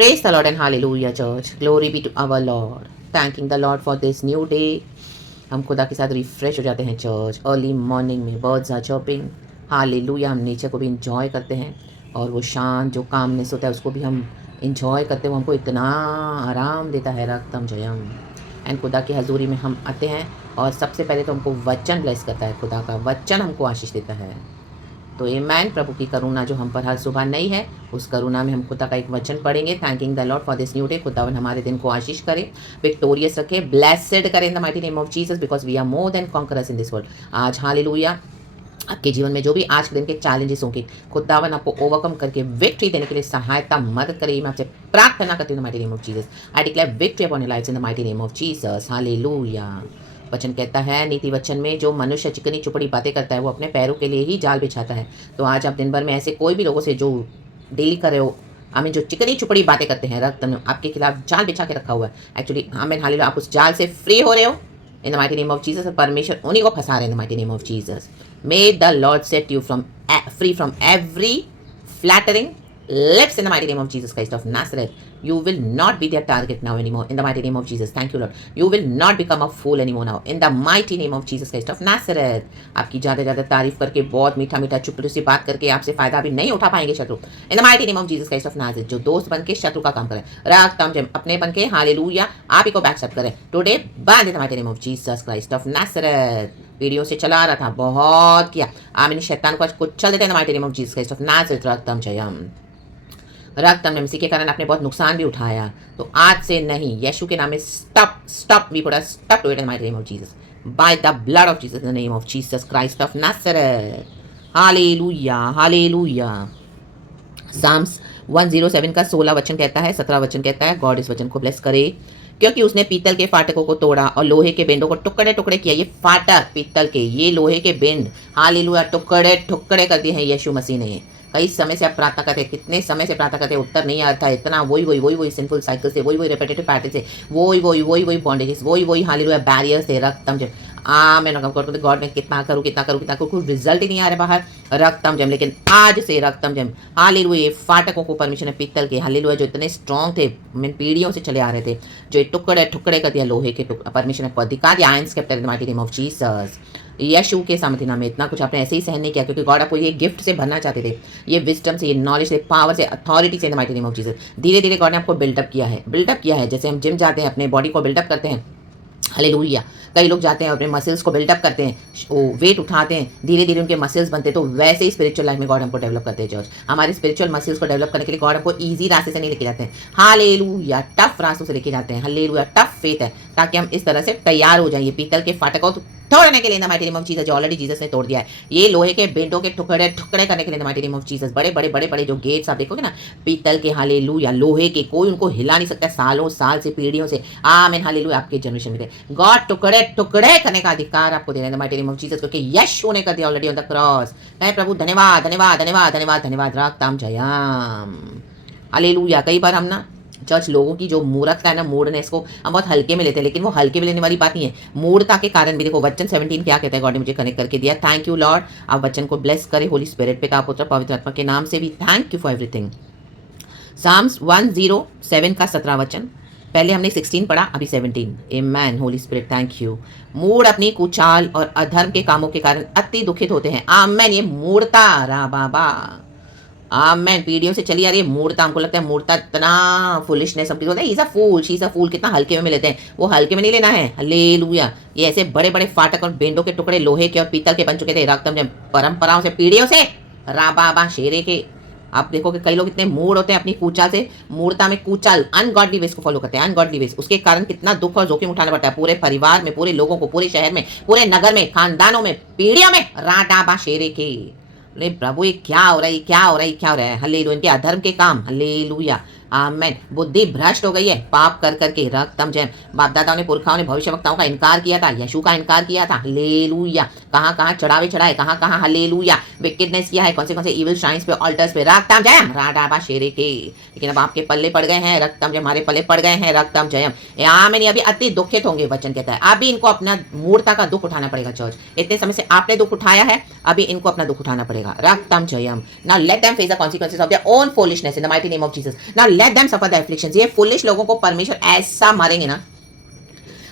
Praise the Lord and hallelujah church. Glory be to our Lord. Thanking the Lord for this new day. हम खुदा के साथ refresh हो जाते हैं चर्च. अर्ली मॉर्निंग में बर्ड्स आर चर्पिंग. हालेलुया. हम नेचर को भी इंजॉय करते हैं और वो शांत जो कामनेस होता है उसको भी हम इंजॉय करते हैं. वो हमको इतना आराम देता है. रक्तम जयम. एंड खुदा की हजूरी में हम आते हैं और सबसे पहले तो हमको वचन ब्लेस करता है. खुदा का वचन हमको आशीष देता है. तो आमेन. प्रभु की करुणा जो हम पर हर सुबह नई है, उस करुणा में हम खुदा का एक वचन पढ़ेंगे. Thanking the Lord for this new day. खुदावन हमारे दिन को आशीष करे, विक्टोरियस रखे, ब्लेसेड करे in the mighty name of Jesus, because we are more than conquerors in this world. आज हालेलुया आपके जीवन में जो भी आज के दिन के चैलेंजेस होंगे, खुदावन आपको ओवरकम करके विक्ट्री देने के लिए सहायता मदद करे. मैं आपसे प्रार्थना करती हूँ the mighty name of Jesus. I declare victory upon your lives in the mighty name of Jesus. Hallelujah. वचन कहता है नीति वचन में, जो मनुष्य चिकनी चुपड़ी बातें करता है वो अपने पैरों के लिए ही जाल बिछाता है. तो आज आप दिन भर में ऐसे कोई भी लोगों से जो डील कर रहे हो, हमें जो चिकनी चुपड़ी बातें करते हैं, रक्त आपके खिलाफ जाल बिछा के रखा हुआ है. एक्चुअली हमें हालेलुया आप उस जाल से फ्री हो रहे हो इन the mighty name of Jesus. परमेश्वर उन्हीं को फंसा रहे हैं इन the mighty name of Jesus. May the Lord set you free from every flattering lips in the mighty name of Jesus Christ of Nazareth. You will not be their target now anymore in the mighty name of Jesus. Thank you Lord. You will not become a fool anymore now in the mighty name of Jesus Christ of Nazareth. आपकी ज़्यादा तारीफ करके, बहुत मीठा मीठा चुपड़ू से बात करके आपसे फायदा भी नहीं उठा पाएंगे शत्रु. in the mighty name of Jesus Christ of Nazareth. जो दोस्त बन के शत्रु का काम करें, रक्तम जम अपने बन के हालेलुया आप ही को बैकअप करें. Today by the mighty name of Jesus Christ of Nazareth. Video से चला रहा था, बहुत किया. आमीन. शैतान को कुचल देते हैं the mighty name of Jesus Christ of Nazareth. रक्तम जयम. रक्तम ने इसी के कारण आपने बहुत नुकसान भी उठाया. तो आज से नहीं, यीशु के नाम में stop we put a stop to it in my name of Jesus, by the blood of Jesus, in the name of Jesus Christ of Nazareth. Hallelujah hallelujah. Psalms 107 का 16 वचन कहता है, 17 वचन कहता है, गॉड इस वचन को ब्लेस करे, क्योंकि उसने पीतल के फाटकों को तोड़ा और लोहे के बेंडों को टुकड़े टुकड़े किया. ये फाटक पीतल के, ये लोहे के बेंड, हालेलुया, टुकड़े टुकड़े कर दिए हैं यीशु मसीह ने. कई समय से आप प्रार्थना करते, कितने समय से प्रार्थना करते, उत्तर नहीं आता. इतना वही सिंफुल साइकिल से, वही रिपीटेटिव पैटर्न से, वही बॉन्डेजेस, वही हालेलुया बैरियर्स से. रक्तम जम. मैं नकम करते गॉड में कितना करूँ कोई रिजल्ट ही नहीं आ रहा बाहर. रक्तम जम. लेकिन आज से रक्तम जम हालेलुया फाटकों को परमिशन है पीतल के, हालेलुया जो इतने स्ट्रॉन्ग थे, मैं पीढ़ियों से चले आ रहे थे, जो टुकड़े टुकड़े कर दिया लोहे के परमिशन है अधिकार दिया. आयंस captain in the mighty name of Jesus. यीशु के सामर्थ्य नाम में इतना कुछ आपने ऐसे ही सहन नहीं किया, क्योंकि गॉड आपको ये गिफ्ट से भरना चाहते थे, ये विजडम से, ये नॉलेज से, पावर से, अथॉरिटी से इन the mighty name of Jesus. धीरे धीरे गॉड ने आपको बिल्डअप किया है. जैसे हम जिम जाते हैं, अपने बॉडी को बिल्डअप करते हैं, हालेलुया. कई लोग जाते हैं अपने मसल्स को बिल्डअप करते हैं, वो वेट उठाते हैं, धीरे धीरे उनके मसल्स बनते हैं. तो वैसे ही स्पिरिचुअल लाइफ में गॉड हमको डेवलप करते हैं चर्च. हमारे स्पिरिचुअल मसल्स को डेवलप करने के लिए गॉड हमको ईजी रास्ते से नहीं लेके जाते हैं, हालेलुया, टफ रास्तों से लेके जाते हैं. हालेलुया, टफ फेथ है, ताकि हम इस तरह से तैयार हो जाएं ये पीतल के फाटकों तोड़ने के लिए इन the mighty name of Jesus, जो ऑलरेडी जीसस ने तोड़ दिया है. ये लोहे के बेंडों के टुकड़े टुकड़े करने के लिए इन the mighty name of Jesus. बड़े बड़े जो गेट्स आप देखोगे ना पीतल के, हालेलुया, लोहे के, कोई उनको हिला नहीं सकता सालों साल से, पीढ़ियों से. आमीन हालेलुया. आपके जनरेशन में गॉड टुकड़े टुकड़े करने का अधिकार आपको दे रहे हैं the mighty name of Jesus, क्योंकि यीशु ने कर दिया ऑलरेडी ऑन द क्रॉस. हे प्रभु धन्यवाद धन्यवाद धन्यवाद धन्यवाद धन्यवाद. रक्तम जयम. हालेलुया. कई बार हम ना चर्च लोगों की जो मूर्खता है ना, मूडनेस को हम बहुत हल्के में लेते हैं, लेकिन वो हल्के में लेने वाली बात नहीं है. मूर्खता के कारण भी देखो वचन 17 क्या कहता है, गॉड ने मुझे कनेक्ट करके दिया. Thank you Lord. आप वचन को ब्लेस करें, होली स्पिरिट, पिता पुत्र पवित्र आत्मा के नाम से भी thank you for everything. Psalms 107 का 17 वचन. पहले हमने 16 पढ़ा, अभी 17. आमेन. Holy Spirit thank you. मूड अपनी कुचाल और अधर्म के कामों के कारण अति दुखित होते हैं. आमेन. ये मूर्ता रा बाबा, आमेन, पीढ़ियों से चली आ रही है मूर्ता. हमको लगता है मूर्ता इतना फुलिशनेस, हम बोलते हैं is a fool, she is a fool, कितना हल्के में लेते हैं. वो हल्के में नहीं लेना है. हालेलुया. ये ऐसे बड़े बड़े फाटक और बेंडों के टुकड़े लोहे के और पीतल के बन चुके थे. रक्तम जब परंपराओं से, पीढ़ियों से, राबाबा शेरे के. आप देखो कि कई लोग इतने मूड होते हैं अपनी कूचा से, मूर्ता में कूचल, अनगॉडली वेज को फॉलो करते हैं, अनगॉडली वेज. उसके कारण कितना दुख और जोखिम उठाना पड़ता है पूरे परिवार में, पूरे लोगों को, पूरे शहर में, पूरे नगर में, खानदानों में, पीढ़ियों में. राडाबा शेरे के. अरे प्रभु ये क्या हो रहा है. हालेलुया. इनके अधर्म के काम, हालेलुया, आमेन. बुद्धि भ्रष्ट हो गई है पाप कर करके. रक्तम जय. बाप दादाओं ने, पुरखाओं ने भविष्यवक्ताओं का इनकार किया था, यीशु का इनकार किया था. हालेलुया. कहाँ चढ़ावे चढ़ाए, कहाँ हालेलुया विकेडनेस किया है, कौन से इविल श्राइन्स पे, ऑल्टर्स पे. रक्तम जयम. राडाबा शेरे के. लेकिन अब आपके पल्ले पड़ गए हैं. रक्तम जय. हमारे पल्ले पड़ गए हैं. रक्तम जयम. आमीन. अभी अति दुखित होंगे, वचन कहता है. अभी इनको अपना मूर्ता का दुख उठाना पड़ेगा चर्च. इतने समय से आपने दुख उठाया है, अभी इनको अपना दुख उठाना पड़ेगा. रक्तम जयम. Now let them face the consequences of their own foolishness in the mighty name of Jesus. Now let them suffer the afflictions. ये फुलिश लोगों को परमेश्वर ऐसा मारेंगे ना,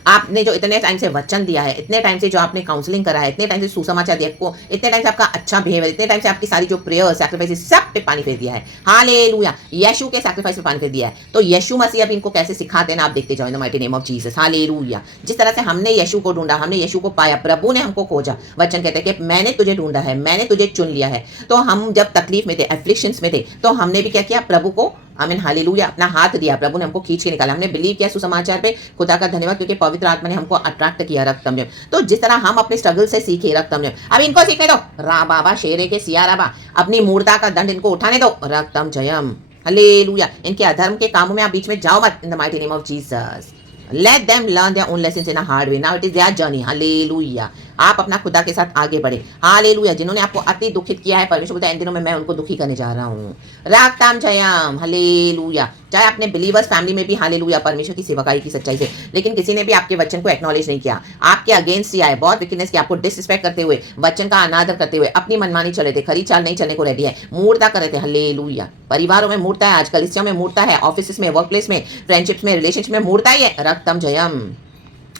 आपने जो इतने टाइम से वचन दिया है, इतने टाइम से जो आपने काउंसलिंग करा है, इतने टाइम से सुसमाचार दिया को, इतने टाइम से आपका अच्छा बिहेवियर, इतने टाइम से आपकी सारी जो प्रेयर सैक्रिफाइस सब पे पानी फेर दिया है। हालेलुया, यीशु के सैक्रिफाइस पे पानी फेर दिया है। तो यीशु मसीह अब इनको कैसे सिखाते हैं ना, आप देखते जाओ इन the mighty name of Jesus. Hallelujah. जिस तरह से हमने यीशु को ढूंढा, हमने यीशु को पाया, प्रभु ने हमको खोजा। वचन कहते हैं कि मैंने तुझे ढूंढा है, मैंने तुझे चुन लिया है। तो हम जब तकलीफ में थे, एफ्लिक्शंस में थे, तो हमने भी क्या किया, प्रभु को आमीन हालेलुया अपना हाथ दिया, प्रभु ने हमको खींच के निकाला, हमने बिलीव किया सुसमाचार पे। खुदा का धन्यवाद, क्योंकि पवित्र आत्मा ने हमको अट्रैक्ट किया रक्तम। तो जिस तरह हम अपने स्ट्रगल से सीखे रक्तम, अब इनको सीखने दो। रा बाबा शेरे के सिया राबा, अपनी मूर्ता का दंड इनको उठाने दो। रक्तम जयम हालेलुया। इनके अधर्म के कामों में आप बीच में जाओ मत, इन the mighty name of Jesus. Let them learn their own lessons in a hard way. Now it is their journey. Hallelujah. आप अपना खुदा के साथ आगे बढ़े। हालेलुया। जिन्होंने आपको अति दुखित किया है, परमेश्वर बोलता है इन दिनों में मैं उनको दुखी करने जा रहा हूँ। रागताम जयम हालेलुया। चाहे अपने बिलीवर्स फैमिली में भी हालेलुया परमेश्वर की सेवकाई की सच्चाई से, लेकिन किसी ने भी आपके वचन को एक्नॉलेज नहीं किया, आपके अगेंस्ट ही आए, बहुत विकनेस किया, आपको डिसरिस्पेक्ट करते हुए, वचन का अनादर करते हुए, अपनी मनमानी चले थे, खरी चाल नहीं चलने को रेडी है, मूर्ता कर रहे थे। हालेलुया। परिवारों में मूर्ता है, आजकल इसमें मूर्ता है, ऑफिस में, वर्क प्लेस में, फ्रेंडशिप्स में, रिलेशनशिप में मूर्ता ही है। रक्तम जयम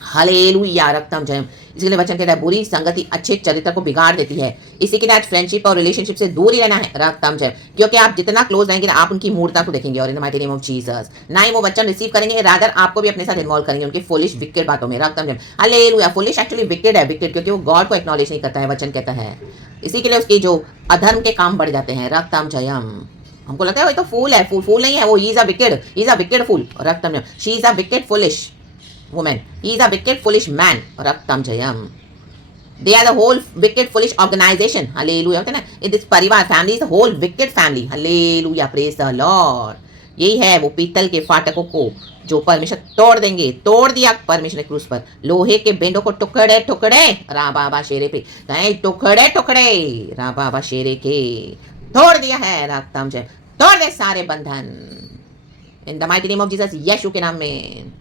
हालेलुया। रक्तम जयम। इसके लिए वचन कहता है बुरी संगति अच्छे चरित्र को बिगाड़ देती है, इसी के लिए आज फ्रेंडशिप और रिलेशनशिप से दूर ही रहना है। रक्तम जयम। क्योंकि आप जितना क्लोज रहेंगे आप उनकी मूर्ता को देखेंगे, और इन the mighty name of Jesus ना ही वो वचन रिसीव करेंगे, रादर आपको भी अपने साथ इन्वॉल्व करेंगे उनकी फुलिश विकेट बातों में। रक्तम जयम हालेलुया। फुलिश एक्चुअली विकेट है, विकेट क्योंकि वो गॉड को एक्नॉलेज नहीं करता है, वचन कहता है। इसी के लिए उसके जो अधर्म के काम बढ़ जाते हैं। रक्तम जयम। हमको लगता है वो तो फूल है, फूल नहीं है वो, he is a wicked fool. रक्तम जयम। She is a wicked foolish woman. He is a wicked, foolish man. Raktam Jayam. They are the whole wicked, foolish organization. Hallelujah. होता है ना, it is परिवार, family is the whole wicked family. Hallelujah. Praise the Lord. यही है वो पीतल के फाटकों को जो परमेश्वर तोड़ देंगे। तोड़ दिया परमेश्वर ने क्रूस पर, लोहे के बेंडों को टुकड़े टुकड़े रा बाबा शेरे पे, टुकड़े टुकड़े रा बाबा शेरे के तोड़ दिया है। रक्तम जय। तोड़ दे सारे बंधन in the mighty name of Jesus, यीशु के नाम में।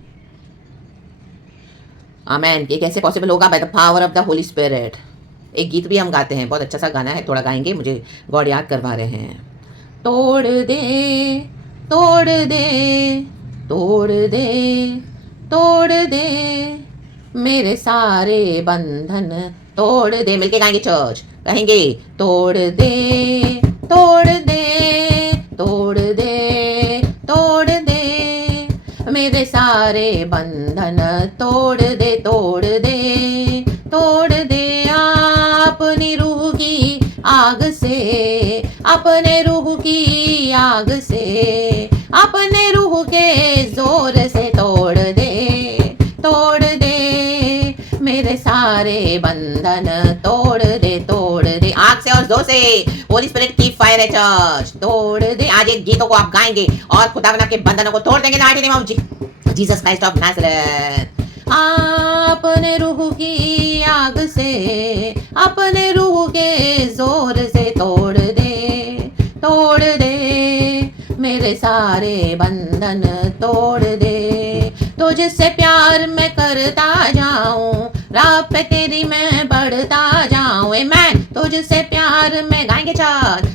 आमेन। ये कैसे पॉसिबल होगा? By the power of the Holy Spirit. एक गीत भी हम गाते हैं, बहुत अच्छा सा गाना है, थोड़ा गाएंगे, मुझे गॉड याद करवा रहे हैं। तोड़ दे तोड़ दे तोड़ दे तोड़ दे मेरे सारे बंधन तोड़ दे। मिलके गाएंगे चर्च, कहेंगे तोड़ दे तोड़ दे तोड़ दे तोड़ दे मेरे सारे बंधन तोड़ दे तोड़ दे तोड़ दे। अपनी रूह की आग से, अपने रूह की आग से, अपने रूह के जोर से तोड़ दे तोड़ दे मेरे सारे बंधन तोड़ दे तोड़ दे। आग से और जोर से होली स्पिरिट की फायर है चर्च। तोड़ दे। आज एक गीतों को आप गाएंगे और खुदा बना के बंधनों को तोड़ देंगे night name of Jesus Christ of Nazareth. अपने रूह की आग से, अपने रूह के जोर से तोड़ दे मेरे सारे बंधन तोड़ दे। तुझसे प्यार मैं करता जाऊं, राह पे तेरी मैं बढ़ता जाऊं। आमेन। तुझसे प्यार मैं गाएंगे चर्च।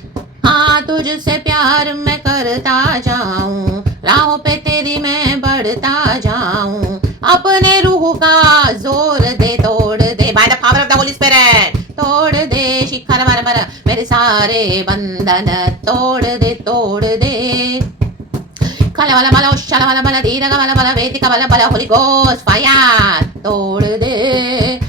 हाँ, तुझसे प्यार मैं करता जाऊं, राहों पे तेरी मैं बढ़ता जाऊं। अपने रूह का जोर दे तोड़ दे, by the power of the Holy Spirit तोड़ दे। शिखर मर मर मेरे सारे बंधन तोड़ दे तोड़ दे। काला वाला बाला शाला वाला बाला धीरा का वाला बाला वेदिका वाला बाला होली गोस्ट फायर तोड़ दे।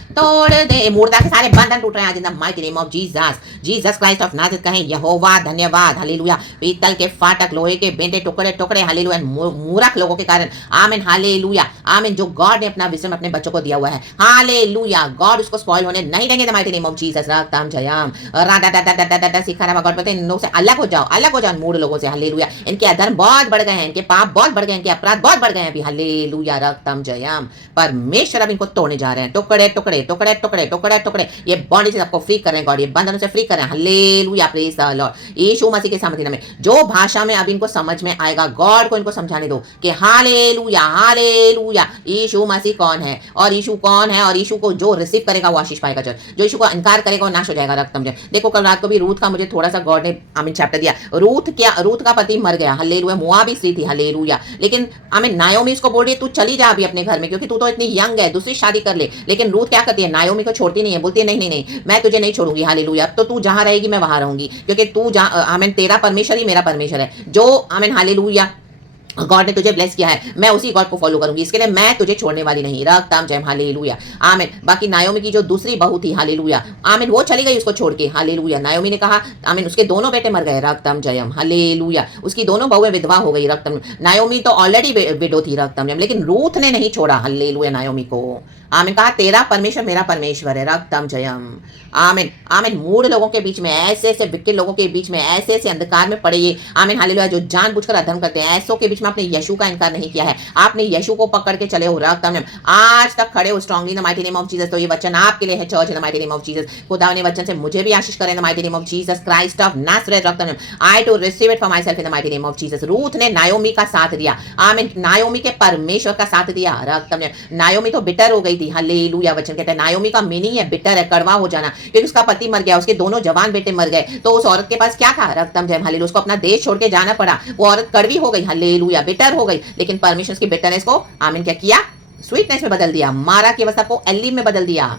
मूर्ता के सारे बंधन टूट रहे हैं आज इन the mighty name of Jesus. Jesus Christ of Nazareth कहें यहोवा धन्यवाद। हालेलुया। पीतल के फाटक, लोहे के बेंटे टुकड़े टुकड़े, हालेलुया, मूर्ख लोगों के कारण। आमीन हालेलुया। आमीन। जो गॉड ने अपना विजडम अपने बच्चों को दिया हुआ है, हालेलुया, गॉड उसको स्पॉइल होने नहीं देंगे the mighty name of Jesus. रक्तम जयम राधा सिखाना गॉड बोलते हैं इन लोगों से अलग हो जाओ मूड लोगों से। हालेलुया। इनके अधर्म बहुत बढ़ गए हैं, इनके पाप बहुत बढ़ गए, इनके अपराध बहुत बढ़ गए हैं अभी। हालेलुया। रक्तम जयम। परमेश्वर अब इनको तोड़ने जा रहे हैं, टुकड़े टुकड़े टुकड़े टुकड़े टुकड़े टुकड़े ये बॉन्डेज से आपको फ्री कर रहे हैं गॉड, ये बंधनों से फ्री कर रहे हैं। Hallelujah, praise the Lord. यीशु मसीह के सामर्थ्य में जो भाषा में अब इनको समझ में आएगा, गॉड को इनको समझाने दो कि हालेलुया हालेलुया यीशु मसीह कौन है और यीशु कौन है, और यीशु को जो रिसीव करेगा वो आशीष पाएगा। जो यीशु को इनकार करेगा वो नाश हो जाएगा। रक्त समझे। देखो कल रात को भी रूथ का मुझे थोड़ा सा गॉड ने आमीन चैप्टर दिया। रूथ का पति मर गया, हालेलुया, मोआबी स्त्री थी, हालेलुया, लेकिन आमीन नायोमी उसको बोल रही है तू चली जा अभी अपने घर में, क्योंकि तू तो इतनी यंग है, दूसरी शादी कर ले। लेकिन रूथ क्या करती है, नायोमी को छोड़ती नहीं है, बोलती है नहीं नहीं नहीं मैं तुझे नहीं छोड़ूंगी, हालेलुया, अब तो तू जहां रहेगी मैं वहां रहूंगी, क्योंकि तू आमीन तेरा परमेश्वर ही मेरा परमेश्वर है। जो आमीन हालेलुया गॉड ने तुझे ब्लेस किया है, मैं उसी गॉड को फॉलो करूंगी, इसके लिए मैं तुझे छोड़ने वाली नहीं। रखताम जय, हालेलुया, आमीन। बाकी नायोमी की जो दूसरी बहू थी, हालेलुया, आमीन, वो चली गई उसको छोड़ के, हालेलुया। नायोमी ने कहा, आमीन, उसके दोनों बेटे मर गए, रखताम जयम, हालेलुया, उसकी दोनों बहुएं विधवा हो गई, रखताम। नायोमी तो ऑलरेडी विडो थी, रखताम जयम, लेकिन रूथ ने नहीं छोड़ा, हालेलुया, नायोमी को, आमीन, कहा तेरा परमेश्वर मेरा परमेश्वर है, रखताम जयम, आमीन, आमीन। मूढ़ लोगों के बीच में, ऐसे ऐसे विक्किड लोगों के बीच में, ऐसे ऐसे अंधकार में पड़े ये, आमीन, हालेलुया, जो जानबूझकर अधर्म करते हैं, ऐसों के बीच में आपने यीशु का इनकार नहीं किया है, आपने यीशु को पकड़ के चले हो, रखताम जयम, आज तक खड़े हो strongly in the mighty name of Jesus. तो ये वचन आपके लिए है church, in the mighty name of Jesus. खुदा ने वचन से मुझे भी आशीष करें in the mighty name of Jesus Christ of Nazareth, रखताम जयम, I to receive it for myself in the mighty name of Jesus. Ruth ने नायोमी का साथ दिया, आमीन, नायोमी के परमेश्वर का साथ दिया, रखताम जयम। नायोमी तो बिटर हो गई थी, हालेलुया, वचन कहते हैं नायोमी का मीनिंग है बिटर है, कड़वा हो जाना, क्योंकि उसका पति मर गया, उसके दोनों जवान बेटे मर गए, तो उस औरत के पास क्या था, रक्तम जय, हालेलुया, उसको अपना देश छोड़ के जाना पड़ा, वो औरत कड़वी हो गई, हालेलुया, बिटर हो गई, लेकिन परमेश्वर की बिटरनेस को आमीन क्या किया, स्वीटनेस में बदल दिया, मारा की अवस्था को एलीम में बदल दिया।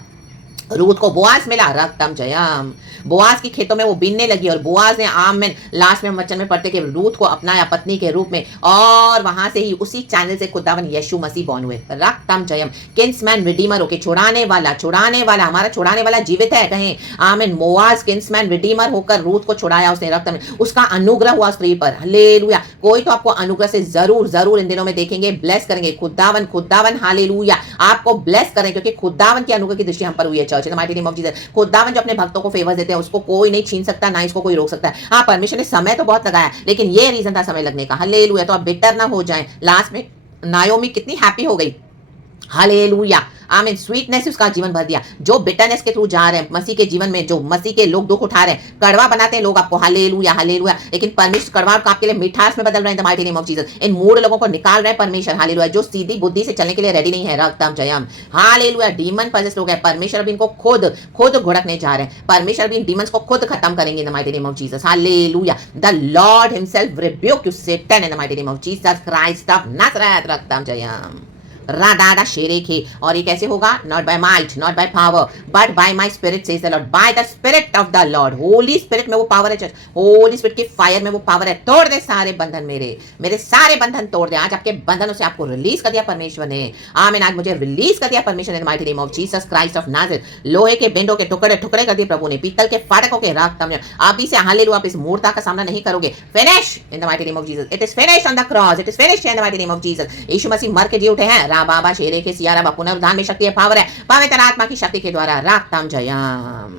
रूथ को बोआज मिला, रक्तम जयम, बोआज की खेतों में वो बीनने लगी, और बोआज ने आमीन लास्ट में वचन में पढ़ते कि रूथ को अपनाया पत्नी के रूप में, और वहां से ही उसी चैनल से खुदावन यीशु मसीह बॉर्न हुए, रक्तम जयम, किंग्समैन रिडीमर होके, छुड़ाने वाला हमारा छुड़ाने वाला जीवित है, कहें आमीन। मोआज किंग्समैन रिडीमर होकर रूथ को छुड़ाया उसने, रक्तम, उसका अनुग्रह हुआ स्त्री पर, हालेलुया। कोई तो आपको अनुग्रह से जरूर जरूर इन दिनों में देखेंगे, ब्लेस करेंगे, खुदावन हालेलुया आपको ब्लेस करें, क्योंकि खुदावन के अनुग्रह की दृष्टि हम पर हुई है church, in the mighty name of Jesus. खुदावन जो अपने भक्तों को फेवर देते हैं उसको कोई नहीं छीन सकता, ना इसको कोई रोक सकता है। हाँ, परमेश्वर ने समय तो बहुत लगाया, लेकिन ये रीजन था समय लगने का, हालेलुया। तो आप बिटर ना हो जाएं। लास्ट में नायोमी कितनी हैप्पी हो गई, हालेलुया, आमीन, स्वीटनेस उसका जीवन भर दिया। जो बिटरनेस के थ्रू जा रहे हैं मसीह के जीवन में, जो मसीह के लोग दुख उठा रहे हैं, कड़वा बनाते हैं लोग आपको, हालेलुया हालेलुया, लेकिन परमेश्वर कड़वा को आपके लिए मिठास में बदल रहे हैं, the mighty name of Jesus. इन मूढ़ लोगों को निकाल रहे हैं परमेश्वर, हालेलुया, जो सीधी बुद्धि से चलने के लिए रेडी नहीं है, रक्तम जयम, हालेलुया। डीमन पजेस्ट लोग हैं, परमेश्वर भी इनको खुद घुड़कने जा रहे हैं, परमेश्वर भी इन डीमंस को खुद खत्म करेंगे, the mighty name of Jesus, hallelujah. The Lord himself rebuke you Satan in the mighty name of Jesus Christ of Nazareth, रक्तम जयम, राडाडा शेरेखे। और ये कैसे होगा, not by might not by power but by my spirit says the Lord, by the spirit of the Lord. Holy Spirit में वो पावर है, होली स्पिरिट की फायर में वो पावर है। तोड़ दे सारे बंधन, मेरे सारे बंधन तोड़ दे। आज आपके बंधनों से आपको रिलीज कर दिया परमेश्वर ने, आमीन। आज मुझे रिलीज कर दिया परमेश्वर ने, the mighty name of Jesus Christ of Nazareth. लोहे के बेंडों के टुकड़े टुकड़े कर दिए प्रभु ने, पीतल के फाटकों के रक्त में। अभी से हालेलुया आप इस मूर्ता का सामना नहीं करोगे। Finish in the mighty name of Jesus, it is finish on the cross, it is finish in the mighty name of Jesus. यीशु मसीह मर के जी उठे हैं, रा बाबा शेरे के सियारा बा, पुनरुत्थान में शक्ति है, पावर है, पवित्र आत्मा की शक्ति के द्वारा, रक्तम जयम,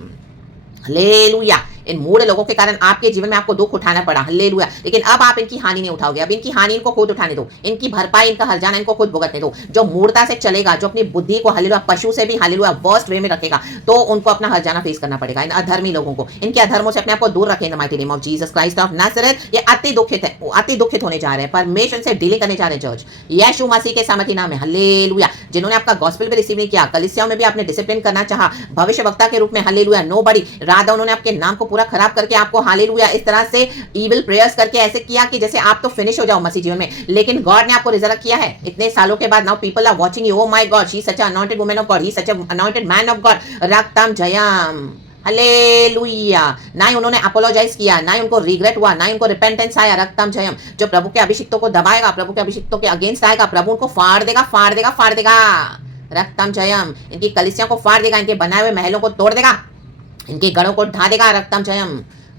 हालेलुया। इन मूढ़ लोगों के कारण आपके जीवन में आपको दुख उठाना पड़ा, हालेलुया, लेकिन अब आप इनकी हानि नहीं उठाओगे। अब इनकी हानि इनको खुद उठाने दो, इनकी भरपाई, इनका हर्जाना इनको खुद भुगतने दो। जो मूर्ता से चलेगा, जो अपनी बुद्धि को हालेलुया पशु से भी हालेलुया वर्स्ट वे में रखेगा, तो उनको अपना हर्जाना फेस करना पड़ेगा। इन अधर्मी लोगों को, इनके अधर्मों से अपने आप को दूर रखें, इन the mighty name of Jesus Christ of Nazareth. ये अति दुखित होने जा रहे हैं, परमेश्वर से डीलिंग करने जा रहे हैं चर्च, यीशु मसीह के सामर्थी नाम है, हालेलुया। जिन्होंने आपका गॉस्पेल भी रिसीव नहीं किया, कलीसियाओं में भी आपने डिसिप्लिन करना चाहा भविष्यवक्ता के रूप में, हालेलुया, नोबडी, राधा उन्होंने आपके नाम को पूरा खराब करके आपको हालेलुया इस तरह से इविल प्रेयर्स करके ऐसे किया कि जैसे आप तो फिनिश हो जाओ मसीह जीवन में, लेकिन गॉड ने आपको रिजरेक्ट किया है इतने सालों के बाद। Now people are watching you, oh my God, she is such a anointed woman of God, he is such a anointed man of God, रक्तम जयम, हालेलुया। ना ही उन्होंने अपोलोजाइज किया, ना ही उनको रिग्रेट हुआ, ना ही उनको रिपेंटेंस आया, रक्तम जयम। जो प्रभु के अभिषिक्तों को दबाएगा, प्रभु के अभिषिक्तों के अगेंस्ट आएगा, प्रभु उनको फाड़ देगा, रक्तम जयम। इनकी कलीसियाओं को फाड़ देगा, इनके बनाए हुए महलों को तोड़ देगा, इनके गढ़ों को ढा देगा, रक्तम जयम,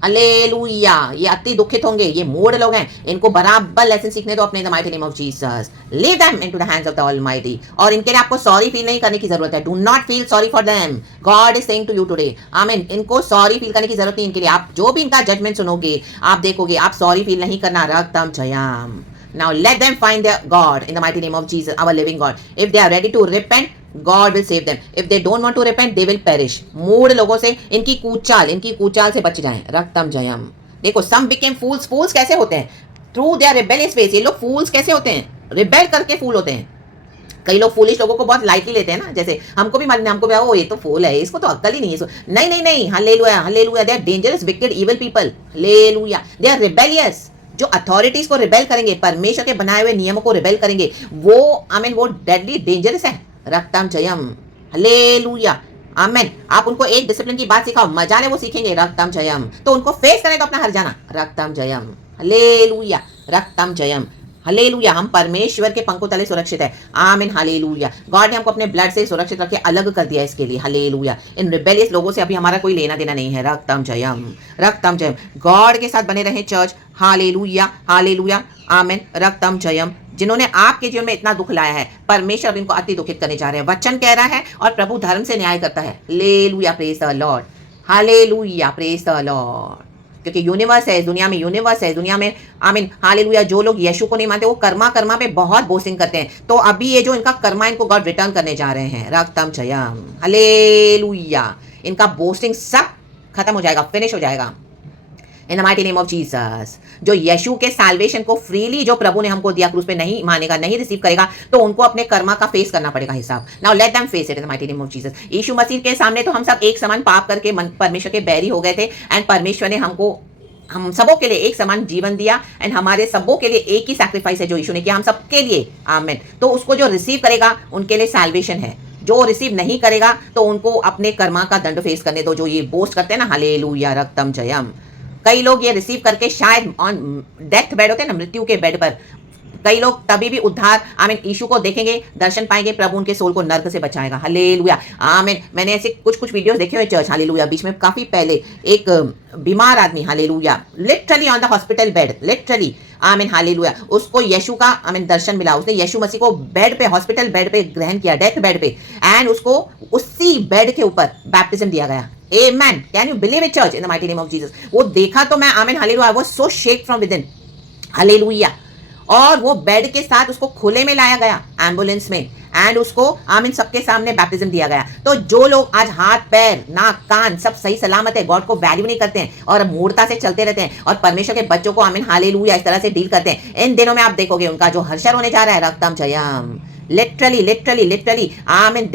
हालेलुया। ये अति दुखित होंगे, ये मूढ़ लोग हैं, इनको बराबर लेसन सीखने दो अपने the mighty name of Jesus. Leave them into the hands of the almighty. और इनके लिए आपको सॉरी फील नहीं करने की जरूरत है, do not feel sorry for them, God is saying to you today, आमीन। इनको सॉरी फील करने की जरूरत नहीं, इनके लिए आप जो भी इनका जजमेंट सुनोगे, आप देखोगे, आप सॉरी फील नहीं करना, रक्तम Jayam. Now let them find their God in the mighty name of Jesus, our living God. If they are ready to repent, God will save them. If they don't want to repent they will perish. मूढ़ लोगों से इनकी कूचाल से बच जाएं। रक्तम जयम। देखो सम became फूल्स। फूल्स कैसे होते हैं? Through their rebellious ways. ये लोग फूल्स कैसे होते हैं? रिबेल करके फूल होते हैं। कई लोग फूलिश लोगों को बहुत लाइटली लेते हैं ना, जैसे हमको भी मानना, हमको भी ओ ये तो फूल है, इसको तो अक्ल ही नहीं है। नहीं नहीं नहीं, hallelujah hallelujah. They are dangerous wicked evil people. Hallelujah. They are rebellious. जो अथॉरिटीज को रिबेल करेंगे, परमेश्वर के बनाए हुए नियमों को रिबेल करेंगे, वो वो डेडली डेंजरस है। रक्तम जयम। हालेलुया। आमेन। आप उनको एक डिसिप्लिन की बात सिखाओ, मजा ले वो सीखेंगे। रक्तम जयम। तो उनको फेस करें तो अपना हर जाना। रक्तम जयम। हालेलुया। रक्तम जयम। हालेलुया। हम परमेश्वर के पंखों तले सुरक्षित है। आमीन। हालेलुया। गॉड ने हमको अपने ब्लड से सुरक्षित रखे, अलग कर दिया इसके लिए। हालेलुया। इन रिबेलियस लोगों से अभी हमारा कोई लेना देना नहीं है। रक्तम जयम। रक्तम जयम। गॉड के साथ बने रहे चर्च। Hallelujah hallelujah. आमीन। रक्तम जयम। जिन्होंने आपके जीवन में इतना दुख लाया है, परमेश्वर इनको अति दुखित करने जा रहे हैं। वचन कह रहा है और प्रभु धर्म से न्याय करता है। Hallelujah. Praise the Lord. Hallelujah. Praise the Lord. क्योंकि यूनिवर्स है इस दुनिया में, यूनिवर्स है इस दुनिया में। आमीन। हालेलुया। जो लोग यीशु को नहीं मानते वो कर्मा पे बहुत बोस्टिंग करते हैं। तो अभी ये जो इनका कर्मा, इनको गॉड रिटर्न करने जा रहे हैं। रक्तम जयम। हालेलुया। इनका बोस्टिंग सब खत्म हो जाएगा, फिनिश हो जाएगा। इन the mighty name of Jesus. जो यीशु के साल्वेशन को फ्रीली जो प्रभु ने हमको दिया क्रूस पे नहीं मानेगा, नहीं रिसीव करेगा, तो उनको अपने कर्मा का फेस करना पड़ेगा हिसाब। Now let them face it in the mighty name of Jesus. यीशु मसीह के सामने तो हम सब एक समान पाप करके परमेश्वर के बैरी हो गए थे, एंड परमेश्वर ने हम सबों के लिए एक समान जीवन दिया, एंड हमारे सबों के लिए एक ही सैक्रिफाइस है जो यीशु ने किया हम सबके लिए। आमीन। तो उसको जो रिसीव करेगा उनके लिए सैल्वेशन है। जो रिसीव नहीं करेगा तो उनको अपने कर्मा का दंड फेस करने दो। जो ये बोस्ट करते हैं ना, हालेलुया। रक्तम जयम। कई लोग ये रिसीव करके शायद ऑन डेथ बेड होते हैं ना, मृत्यु के बेड पर, कई लोग तभी भी उद्धार आमीन यीशु को देखेंगे, दर्शन पाएंगे, प्रभु उनके सोल को नर्क से बचाएगा। हालेलुया। आमीन। मैंने ऐसे कुछ वीडियोस देखे हुए चर्च। हालेलुया। बीच में काफी पहले एक बीमार आदमी, hallelujah, literally on the hospital bed, literally आमीन हालेलुया, उसको यीशु का आमीन दर्शन मिला। उसने यीशु मसीह को बेड पे, हॉस्पिटल बेड पे ग्रहण किया, डेथ बेड पे, एंड उसको उसी बेड के ऊपर बैप्टिज्म दिया गया। Amen. Can you believe it, church? In the mighty name of Jesus. वो देखा तो मैं आमीन hallelujah, I was so shake from within. Hallelujah. और वो बेड के साथ उसको खुले में लाया गया एम्बुलेंस में, एंड उसको आमीन सबके सामने बैप्टिज्म दिया गया। तो जो लोग आज हाथ पैर नाक कान सब सही सलामत है, गॉड को वैल्यू नहीं करते हैं और मूर्ता से चलते रहते हैं और परमेश्वर के बच्चों को आमीन हालेलुया इस तरह से डील करते हैं, इन दिनों में आप देखोगे उनका जो हर्षर होने जा रहा है। रक्तम जयम। लिटरली लिटरली लिटरली आमीन।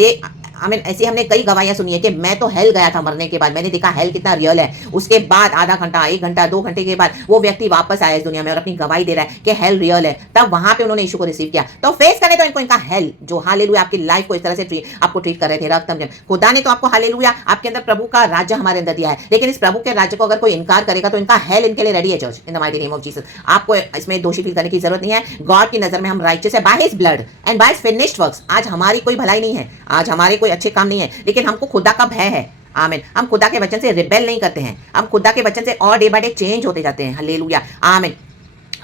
आमीन। ऐसी हमने कई गवाहियां सुनी है कि मैं तो हेल गया था मरने के बाद, मैंने देखा हेल कितना रियल है। उसके बाद आधा घंटा, 1 घंटा, 2 घंटे के बाद वो व्यक्ति वापस आया इस दुनिया में और अपनी गवाही दे रहा है कि हेल रियल है। तब वहां पे उन्होंने यीशु को रिसीव किया। तो फेस करें तो इनका हेल जो हालेलुया आपकी लाइफ को इस तरह से आपको ट्रीट कर रहे थे। रक्तम जयम। खुदा ने तो आपको हालेलुया आपके अंदर प्रभु का राज्य हमारे अंदर दिया है, लेकिन इस प्रभु के राज्य को अगर कोई इनकार करेगा तो इनका हेल इनके लिए रेडी है। Church in the mighty name of Jesus. आपको इसमें दोषी फील करने की जरूरत नहीं है। गॉड की नजर में हम राइचियस है by his blood and by his finished works. आज हमारी कोई भलाई नहीं है, आज हमारे कोई अच्छे काम नहीं है, लेकिन हमको खुदा का भय है। आमीन। हम खुदा के वचन से रिबेल नहीं करते हैं, हम खुदा के वचन से और डे बाय डे चेंज होते जाते हैं। हालेलुया। आमीन।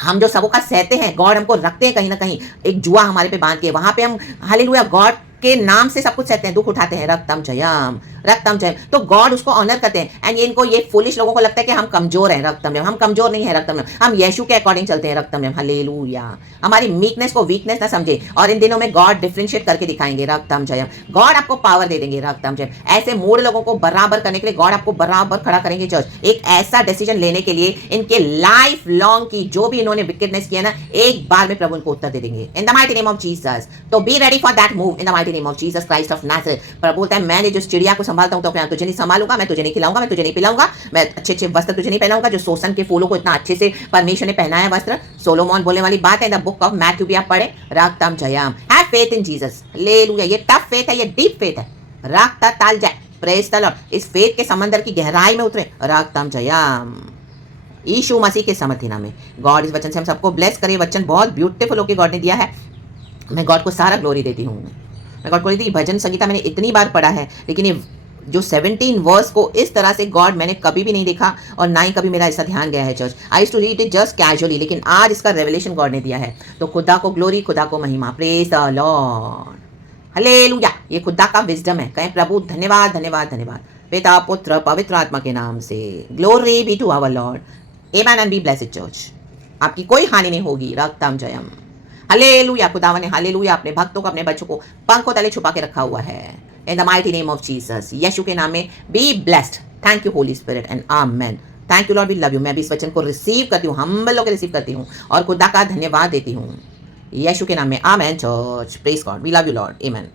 हम जो सबों का सहते हैं, गॉड हमको रखते हैं कहीं ना कहीं एक जुआ हमारे पे बांध के, वहां पे हम हालेलुया गॉड के नाम से सब कुछ सहते हैं, दुख उठाते हैं। रक्तम जयम। रक्तम जयम। तो गॉड उसको ऑनर करते हैं, एंड इनको ये फुलिश लोगों को लगता है कि हम कमजोर हैं। रक्तम जयम। हम कमजोर नहीं है। रक्तम जयम। हम यीशु के अकॉर्डिंग चलते हैं। रक्तम जयम। हालेलुया। हमारी वीकनेस को वीकनेस ना समझे, और इन दिनों में गॉड डिफरेंशिएट करके दिखाएंगे। रक्तम जयम। गॉड आपको पावर दे देंगे। रक्तम जयम। ऐसे मूढ़ लोगों को बराबर करने के लिए गॉड आपको बराबर खड़ा करेंगे। चर्च एक ऐसा डिसीजन लेने के लिए इनके लाइफ लॉन्ग की जो भी इन्होंने विकेटनेस किया ना, एक बार में प्रभु इनको उत्तर दे देंगे in the mighty name of Jesus. तो be ready for that move in the mighty name of Jesus Christ of Nazareth. प्रभु बोलता है मैंने जो चिड़िया को संभालता हूं तो अपने तुझे नहीं संभालूंगा, मैं तुझे नहीं खिलाऊंगा, मैं तुझे नहीं पिलाऊंगा, मैं अच्छे अच्छे वस्त्र तुझे नहीं पहनाऊंगा। जो सोसन के फूलों को इतना अच्छे से परमेश्वर ने पहनाया वस्त्र, सोलोमोन बोलने वाली बात है in the book of Matthew भी आप पढ़े। रक्तम जयम। Have faith in Jesus. Hallelujah. ये टफ फेथ है, ये डीप फेथ है। रक्त ताल जाए। Praise the Lord. इस फेथ के समंदर की गहराई में उतरे। रक्तम जयम। यीशु मसीह के समर्थी नाम में गॉड इस वचन से हम सबको ब्लेस करे। वचन बहुत ब्यूटीफुल होकर गॉड ने दिया है, मैं गॉड को सारा ग्लोरी देती हूँ। मैं गॉड को देती। भजन संगीता मैंने इतनी बार पढ़ा है, लेकिन ये जो 17 वर्स को इस तरह से गॉड मैंने कभी भी नहीं देखा, और ना ही कभी मेरा ऐसा ध्यान गया है। Church I used to read it just casually, लेकिन आज इसका रेवलेशन गॉड ने दिया है। तो खुदा को ग्लोरी, खुदा को महिमा। Praise the Lord. हालेलुया। ये खुदा का विजडम है। कहें प्रभु धन्यवाद धन्यवाद धन्यवाद, पिता पुत्र पवित्र आत्मा के नाम से। Glory be to our Lord. Amen and be blessed church. आपकी कोई हानि नहीं होगी। रक्तम जयम। हालेलुया, खुदावन ने हालेलुया अपने भक्तों को, अपने बच्चों को पंखों तले छुपा के रखा हुआ है। In the mighty name of Jesus, यीशु के नाम में be blessed. Thank you Holy Spirit and amen. Thank you Lord, we love you. मैं भी इस वचन को रिसीव करती हूँ, हम्बल होकर रिसीव करती हूँ और खुदा का धन्यवाद देती हूँ यीशु के नाम में। Amen church, praise God, we love you Lord, amen.